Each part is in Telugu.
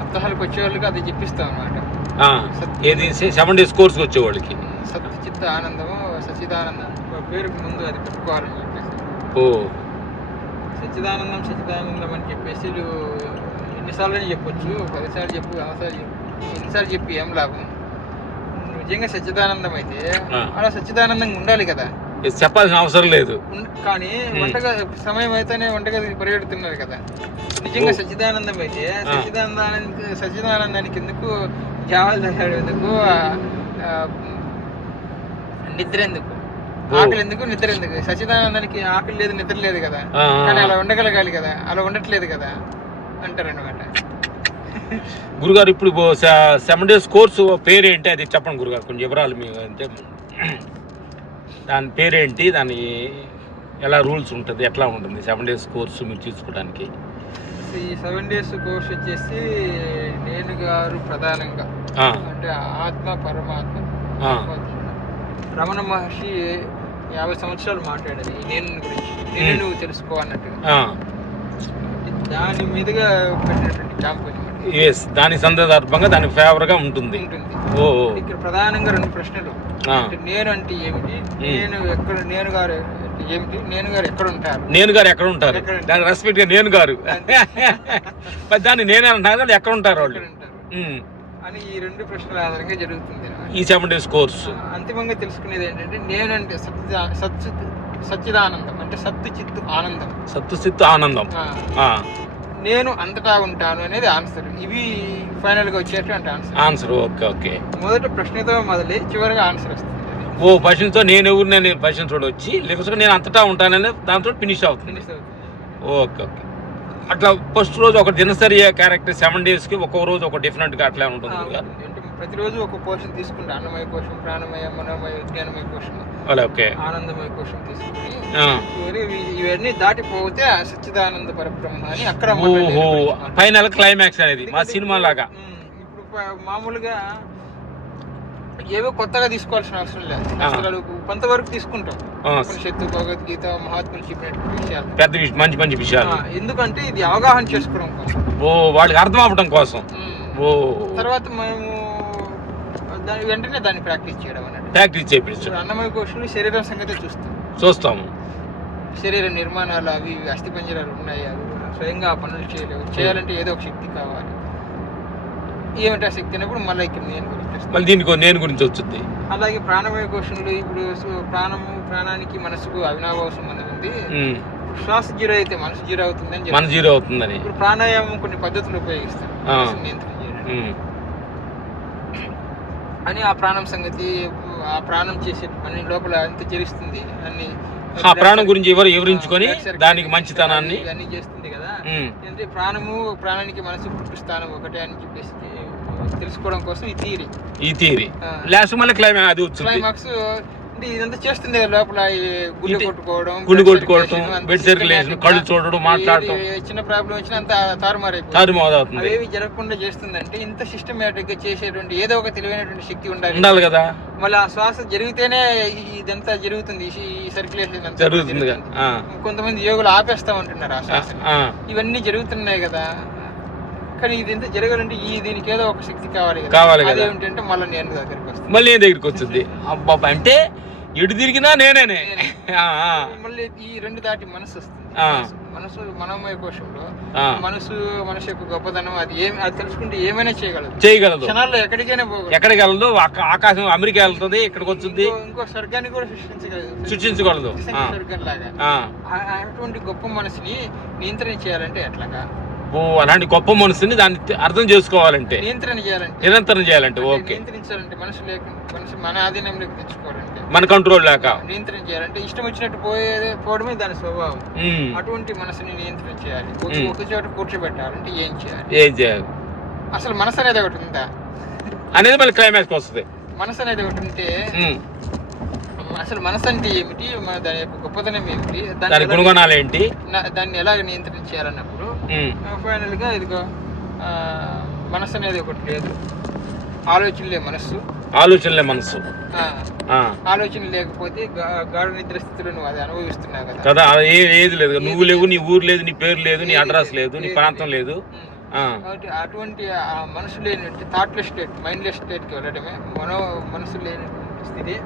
సప్తాహాలకు వచ్చేవాళ్ళకి అది చెప్పిస్తాం అనమాట. ఏది 7 days కోర్స్కి వచ్చేవాళ్ళకి సత్చిత్త ఆనందము, సచిదానందం పేరుకు ముందు అది పెట్టుకోవాలని చెప్పేసి. సచ్చిదానందం సచ్చిదానందం అని చెప్పేసి ఎన్నిసార్లు చెప్పొచ్చు, 10 సార్లు చెప్పు, 100 సార్లు చెప్పు, ఎన్నిసార్లు చెప్పి ఏం లాభం? నిజంగా సచ్చిదానందం అయితే అలా సచ్చిదానందంగా ఉండాలి కదా, చెప్పాల్సిన అవసరం లేదు. కానీ వంటగది సమయం అయితేనే వంటగది పరిగెడుతున్నారు కదా. నిజంగా సచ్చిదానందం అయితే సచ్చిదానందానికి ఎందుకు జావాలు తయారు, ఎందుకు నిద్ర ఎందుకు, ఆకలి ఎందుకు, నిద్ర ఎందుకు? సచ్చిదానందానికి ఆకలి లేదు, నిద్ర లేదు కదా, కానీ అలా ఉండగలగాలి కదా, అలా ఉండట్లేదు కదా అంటారనమాట. గురుగారు ఇప్పుడు 7 days కోర్సు పేరేంటి అది చెప్పండి గురుగారు, కొంచెం వివరాలు మీకు. అంటే దాని పేరేంటి, దాని ఎలా రూల్స్ ఉంటుంది, ఎట్లా ఉంటుంది 7 days కోర్సు మీరు తీసుకోవడానికి? ఈ 7 days కోర్స్ వచ్చేసి నేను గారు ప్రధానంగా అంటే ఆత్మ పరమాత్మ రమణ మహర్షి 50 సంవత్సరాలు మాట్లాడేది నేను గురించి, నేను నువ్వు తెలుసుకో అన్నట్టుగా దాని మీదుగా పెట్టినటువంటి క్యాంప్ అనమాట. దాని సందర్భంగా దాని ఫేవర్ గా ఉంటుంది. ఇక్కడ ప్రధానంగా 2 ప్రశ్నలు. నేను అంటే ఏమిటి, నేను గారు ఏమిటి, నేను గారు ఎక్కడ ఉంటారు, దాని రెస్పెక్ట్ గా నేను గారు దాన్ని నేనే అంటారు, ఎక్కడ ఉంటారు వాళ్ళు అని ఈ 2 ప్రశ్నల ఆధారంగా జరుగుతుంది ఈ 7 days కోర్సు. అంతిమంగా తెలుసుకునేది ఏంటంటే నేనంటే సచ్చిదానందం అంటే సత్తు చిత్తు ఆనందం, నేను అంతటా ఉంటాను అనేది ఆన్సర్. ఇవి ఫైనల్ గా వచ్చేటువంటి ఆన్సర్. ఓకే. మొదట ప్రశ్నతో మొదలై చివరిగా ఆన్సర్ వస్తుంది. ప్రశ్నతో నేను ఎవరిని ప్రశ్న చూడొచ్చి లేకపోతే నేను అంతటా ఉంటానని దాంతో ఫినిష్ అవుతుంది. ఓకే. అట్లా ఫస్ట్ రోజు ఒక దినసరి క్యారెక్టర్ 7 days కి ఒక్కొక్క రోజు ఒక డిఫరెంట్ గా అట్లా ఉంటుంది. ప్రతిరోజు ఒక కోశం తీసుకుంటే అన్నమయ కోశం, ప్రాణమయ, మనోమయ, విజ్ఞానమయ కోశం, ఆనందమయ కోశం తీసుకుని ఇవన్నీ దాటిపోతే సచ్చిదానంద పరబ్రహ్మ అని అక్కడ ఫైనల్ క్లైమాక్స్ అనేది మా సినిమా లాగా. ఇప్పుడు మామూలుగా ఏవో కొత్తగా తీసుకోవాల్సిన అవసరం లేదు, అసలు కొంతవరకు తీసుకుంటాం. ఉపనిషత్తు, భగవద్గీత, మహాత్ములు చెప్పినటువంటి విషయాలు, పెద్ద మంచి విషయాలు. ఎందుకంటే ఇది అవగాహన చేసుకోవడం కోసం, వాళ్ళకి అర్థం అవ్వడం కోసం. తర్వాత మేము వెంటనే దాన్ని ప్రాక్టీస్ చేయడం అన్నట్టు. అన్నమయ కోశంలో శరీరం సంగతి చూస్తాము. శరీర నిర్మాణాలు అవి అస్థిపంజరాలు ఉన్నాయి, అవి స్వయంగా ఆ పనులు చేయలేవు. చేయాలంటే ఏదో ఒక శక్తి కావాలి. ఏమిటి ఆ శక్తి అన్నప్పుడు మళ్ళీ ఇక్కడ నేను గురించి వచ్చింది. అలాగే ప్రాణమయ కోశంలో ఇప్పుడు ప్రాణానికి మనసుకు అవినాభావ సంబంధం ఉంది. శ్వాస జీరో అయితే మనసు జీరో అవుతుందని ఇప్పుడు ప్రాణాయామం కొన్ని పద్ధతులు ఉపయోగిస్తారు నియంత్రణ చేయడానికి అని. ఆ ప్రాణం సంగతి, ఆ ప్రాణం చేసే పని లోపల ఎంత చేస్తుంది అన్ని, ఆ ప్రాణం గురించి వివరించుకొని దానికి మంచితనాన్ని అన్ని చేస్తుంది కదా. అంటే ప్రాణానికి మనసు పుట్టు స్థానం ఒకటే అని చెప్పేసి తెలుసుకోవడం కోసం ఈ థియరీ లాస్ట్ మళ్ళీ క్లైమాక్స్ అంటే ఇదంతా చేస్తుంది లోపల. గుండె కొట్టుకోవడం, బెడ్ సర్క్యులేషన్, కళ్ళు చూడడం, మాట్లాడటం, చిన్న ప్రాబ్లం వచ్చినా అంత తారుమారైపోతుంది. అవేవి జరగకుండా చేస్తుందంటే ఇంత సిస్టమేటిక్ గా చేసేటువంటి ఏదో ఒక తెలివైనటువంటి శక్తి ఉండాలి కదా. మళ్ళీ ఆ శ్వాస జరిగితేనే ఇదంతా జరుగుతుంది, ఈ సర్క్యులేషన్ అంతా జరుగుతుంది. కొంతమంది యోగులు ఆపేస్తామంటున్నారు ఆ శ్వాస. ఇవన్నీ జరుగుతున్నాయి కదా, కానీ ఇది ఎంత జరగాలంటే దీనికి ఏదో ఒక శక్తి కావాలి. అదేమిటంటే మళ్ళీ నేను దగ్గరికి వస్తుంది. అబ్బా అంటే ఎటు తిరిగినా నేనే. మళ్ళీ ఈ 2 దాటి మనసు వస్తుంది. మనసు మనోమయ కోశంలో మనసు యొక్క గొప్పతనం అది తెలుసుకుంటే ఏమైనా చేయగలదు. క్షణాల్లో ఎక్కడికైనా వెళ్ళదు. ఆకాశం అమెరికా వెళ్తుంది, ఇక్కడికి వచ్చింది, ఇంకో స్వర్గాన్ని కూడా సృష్టించగలదు. స్వర్గం లాగా అటువంటి గొప్ప మనసుని నియంత్రణ చేయాలంటే ఎట్లాగా? అలాంటి గొప్ప మనసుని దాన్ని అర్థం చేసుకోవాలంటే, నిరంతరం చేయాలంటే, ఓకే, నియంత్రించాలంటే మనసు మన ఆధీనంలోకి తెచ్చుకోవాలంటే, మన కంట్రోల్ లేక నియంత్రణ చేయాలంటే ఇష్టం వచ్చినట్టు పోవడమే దాని స్వభావం. అటువంటి మనసుని నియంత్రణ చేయాలి. ఒక చోట కూర్చోబెట్టాలంటే ఏం చేయాలి? అసలు మనసు అనేది ఒకటి ఉందా అనేది మళ్ళీ క్లైమాక్స్ వస్తుంది. మనసు అనేది ఒకటి ఉంటే అసలు మనసు అంటే ఏమిటి, దాని యొక్క గొప్పతనం ఏమిటి, దాని గుణగణాలు ఏంటి, దాన్ని ఎలాగ నియంత్రణ చేయాలన్నప్పుడు ఫైనల్ గా ఇదిగో మనసు అనేది ఒకటి లేదు, ఆలోచనలే మనస్సు, ఆలోచనలే మనసు. ఆలోచన లేకపోతే గాఢ నిద్ర స్థితిలో నువ్వు అది అనుభవిస్తున్నావు కదా. కదా, ఏది లేదు, నువ్వు లేవు, నీ ఊరు లేదు, నీ పేరు లేదు, నీ అడ్రస్ లేదు, నీ ప్రాంతం లేదు. కాబట్టి అటువంటి మనసు లేనటువంటి థాట్లెస్ స్టేట్, మైండ్లెస్ స్టేట్కి వెళ్ళడమే మనసు లేనటువంటి స్థితి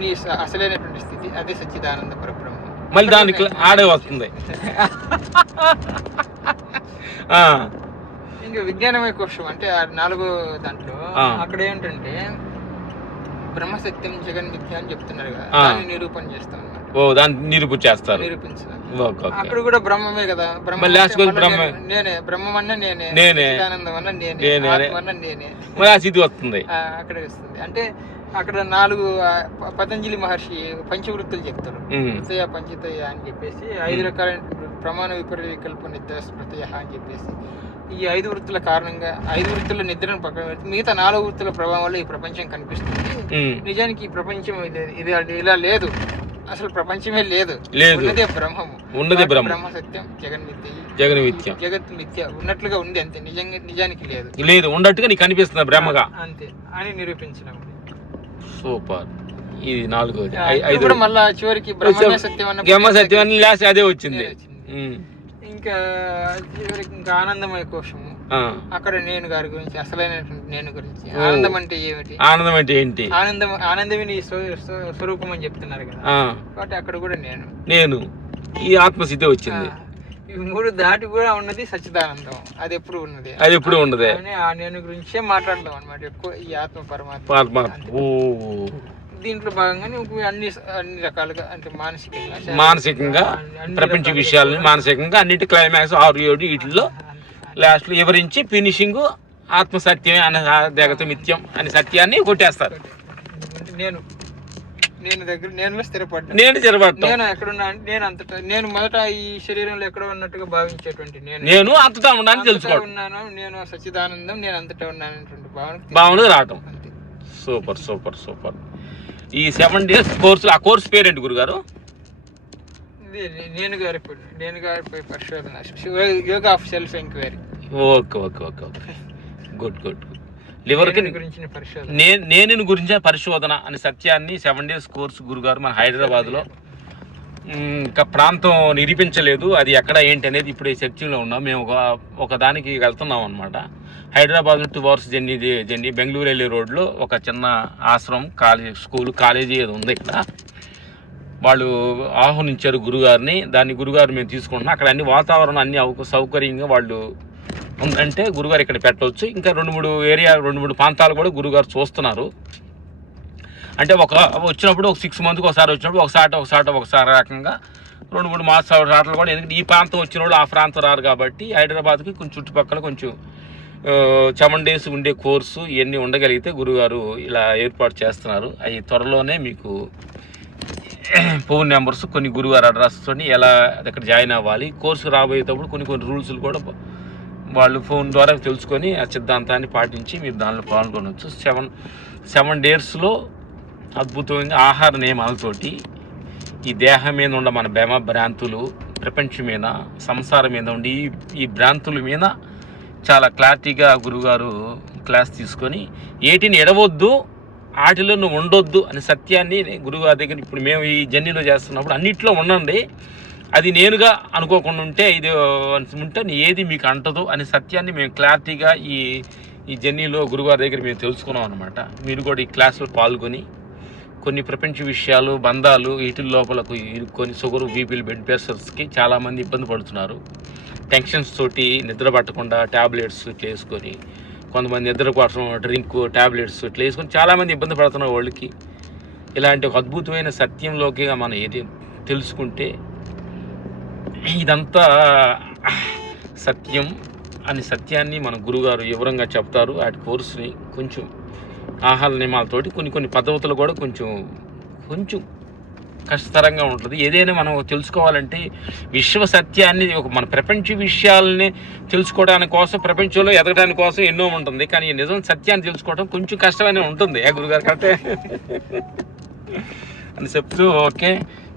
నీ అసలైనటువంటి స్థితి. అదే సచ్చిదానంద పరబ్రహ్మ. మళ్ళీ దానికి ఆడే వస్తుంది. ఇంకా విజ్ఞానమయ కోశం అంటే 4వ దాంట్లో అక్కడ ఏంటంటే బ్రహ్మసత్యం జగన్ మిథ్య అని చెప్తున్నారు కదా, దాన్ని నిరూపణ చేస్తాం అన్నమాట. దాన్ని నిరూపణ చేస్తారు, నిరూపించాలి. అక్కడ కూడా బ్రహ్మమే కదా, నేనే బ్రహ్మం అన్న నేనే, ఆనందం అన్న నేనే, ఆత్మ అన్న నేనే, ఇది వస్తుంది అక్కడ వస్తుంది. అంటే అక్కడ 4 పతంజలి మహర్షి పంచవృత్తులు చెప్తారు. వృత్తయ పంచతయ అని చెప్పేసి 5 రకాలైన ప్రమాణ విపరీత వికల్ప నిద్ర స్మృతయ అని చెప్పేసి ఈ 5 వృత్తుల కారణంగా 5 వృత్తుల నిద్రను పక్కన పెడితే మిగతా 4 వృత్తుల ప్రభావం వల్ల ఈ ప్రపంచం కనిపిస్తుంది. నిజానికి ఈ ప్రపంచం ఇది ఇలా లేదు, అసలు ప్రపంచమే లేదు, ఉన్నదే బ్రహ్మము, ఉన్నదే బ్రహ్మ సత్యం జగన్మిథ్య, జగత్ మిథ్య ఉన్నట్లుగా ఉంది అంతే, నిజానికి లేదు ఉన్నట్టుగా నీకు కనిపిస్తుంది బ్రహ్మగా అంతే అని నిరూపించినాం. సూపర్. ఇది 4వది. 5 మళ్ళా చివరికి బ్రహ్మమే సత్యం అన్న అదే వచ్చింది. ఇంకా చివరికి ఇంకా ఆనందమయ కోశము, అక్కడ నేను గారి గురించి, అసలైనటువంటి నేను గురించి. ఆనందం అంటే ఏమిటి, ఆనందం అంటే ఏంటి, ఆనందమే నీ స్వరూపం అని చెప్తున్నారు కదా. కాబట్టి అక్కడ కూడా నేను ఈ ఆత్మసిద్ధి వచ్చింది. ఈ 3 దాటి కూడా ఉన్నది సచ్చిదానందం, అది ఎప్పుడు ఉన్నది, ఆ నేను గురించే మాట్లాడదాం అనమాట ఎక్కువ. ఈ ఆత్మ పరమాత్మ దీంట్లో భాగంగా నువ్వు అన్ని రకాలుగా అంటే మానసికంగా ప్రపంచ విషయాలని మానసికంగా అన్నిటి క్లైమాక్స్ 6, 7 వీటిల్లో లాస్ట్ లో వివరించి ఫినిషింగ్ ఆత్మసత్యమే అనే జగత మిథ్యం అనే సత్యాన్ని కొట్టేస్తారు. నేను స్థిరపడ్డా, నేను ఎక్కడున్నా, నేను మొదట ఈ శరీరంలో ఎక్కడ ఉన్నట్టుగా భావించేటువంటి నేను అంతటా ఉన్నాను తెలుసుకోవడం, ఉన్నాను నేను సచ్చిదానందం, నేను అంతటా ఉన్నానటువంటి భావన రావటం. Super super super. ఈ 7 days కోర్సు, ఆ కోర్సు పేరేంటి గురుగారు? నేను గారి పరిశోధన, yoga of self enquiry. Okay okay okay okay, good good. లివర్కి నేను గురించిన పరిశోధన అనే సత్యాన్ని 7 days కోర్సు గురుగారు మన హైదరాబాద్లో ఇంకా ప్రాంతం నిరూపించలేదు, అది ఎక్కడ ఏంటి అనేది ఇప్పుడు ఈ సెర్చింగ్లో ఉన్నాం. మేము ఒక దానికి వెళ్తున్నాం అనమాట. హైదరాబాద్ 2 hours జర్నీ బెంగళూరు వెళ్ళే రోడ్లో ఒక చిన్న ఆశ్రమం, స్కూల్, కాలేజీ ఏదో ఉంది. ఇక్కడ వాళ్ళు ఆహ్వానించారు గురుగారిని, దాన్ని గురుగారు మేము తీసుకుంటున్నాం. అక్కడ అన్ని వాతావరణం అన్ని సౌకర్యంగా వాళ్ళు ఉందంటే గురుగారు ఇక్కడ పెట్టవచ్చు. ఇంకా 2-3 ప్రాంతాలు కూడా గురుగారు చూస్తున్నారు. అంటే వచ్చినప్పుడు ఒక 6 months ఒకసారి వచ్చినప్పుడు ఒకసారి రకంగా 2-3 మాసాల రాటలు కూడా. ఎందుకంటే ఈ ప్రాంతం వచ్చిన వాళ్ళు ఆ ప్రాంతం రారు కాబట్టి హైదరాబాద్కి కొంచెం చుట్టుపక్కల కొంచెం 7 days ఉండే కోర్సు ఇవన్నీ ఉండగలిగితే గురుగారు ఇలా ఏర్పాటు చేస్తున్నారు. అవి త్వరలోనే మీకు ఫోన్ నెంబర్స్, కొన్ని గురుగారు అడ్రస్తో ఎలా అక్కడ జాయిన్ అవ్వాలి, కోర్సు రాబోయేటప్పుడు కొన్ని రూల్స్లు కూడా వాళ్ళు ఫోన్ ద్వారా తెలుసుకొని ఆ సిద్ధాంతాన్ని పాటించి మీరు దానిలో పాల్గొనవచ్చు. 7 daysలో అద్భుతంగా ఆహార నియమాలతోటి ఈ దేహం మీద ఉన్న మన భ్రాంతులు, ప్రపంచం మీద, సంసారం మీద ఉండి ఈ భ్రాంతుల మీద చాలా క్లారిటీగా గురుగారు క్లాస్ తీసుకొని ఏటిని ఎడవద్దు, వాటిలో నువ్వు ఉండొద్దు అనే సత్యాన్ని గురుగారి దగ్గర ఇప్పుడు మేము ఈ జర్నీలో చేస్తున్నప్పుడు అన్నిట్లో ఉండండి, అది నేనుగా అనుకోకుండా ఉంటే ఇది ఉంటే ఏది మీకు అంటదు అనే సత్యాన్ని మేము క్లారిటీగా ఈ జర్నీలో గురుగారి దగ్గర మేము తెలుసుకున్నాం అనమాట. మీరు కూడా ఈ క్లాసులో పాల్గొని కొన్ని ప్రపంచ విషయాలు, బంధాలు వీటి లోపలకు కొన్ని షుగర్, బీపీలు, బ్లడ్ ప్రెషర్స్కి చాలామంది ఇబ్బంది పడుతున్నారు. టెన్షన్స్ తోటి నిద్ర పట్టకుండా ట్యాబ్లెట్స్ ఇట్లా వేసుకొని, కొంతమంది నిద్ర కోసం డ్రింక్, ట్యాబ్లెట్స్ ఇట్లా వేసుకొని చాలామంది ఇబ్బంది పడుతున్నారు. వాళ్ళకి ఇలాంటి ఒక అద్భుతమైన సత్యంలోకి మనం ఏది తెలుసుకుంటే ఇదంతా సత్యం అనే సత్యాన్ని మన గురుగారు వివరంగా చెప్తారు. వాటి కోర్సుని కొంచెం ఆహార నియమాలతోటి కొన్ని పద్ధతులు కూడా కొంచెం కష్టతరంగా ఉంటుంది. ఏదైనా మనం తెలుసుకోవాలంటే విశ్వ సత్యాన్ని మన ప్రపంచ విషయాలని తెలుసుకోవడానికి కోసం, ప్రపంచంలో ఎదగడానికి కోసం ఎన్నో ఉంటుంది. కానీ నిజం సత్యాన్ని తెలుసుకోవడం కొంచెం కష్టమైన ఉంటుంది. గురుగారు కరెక్టే అని చెప్తూ ఓకే,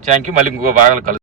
థ్యాంక్ యూ. మళ్ళీ ఇంకో భాగాలు కలుద్దాం.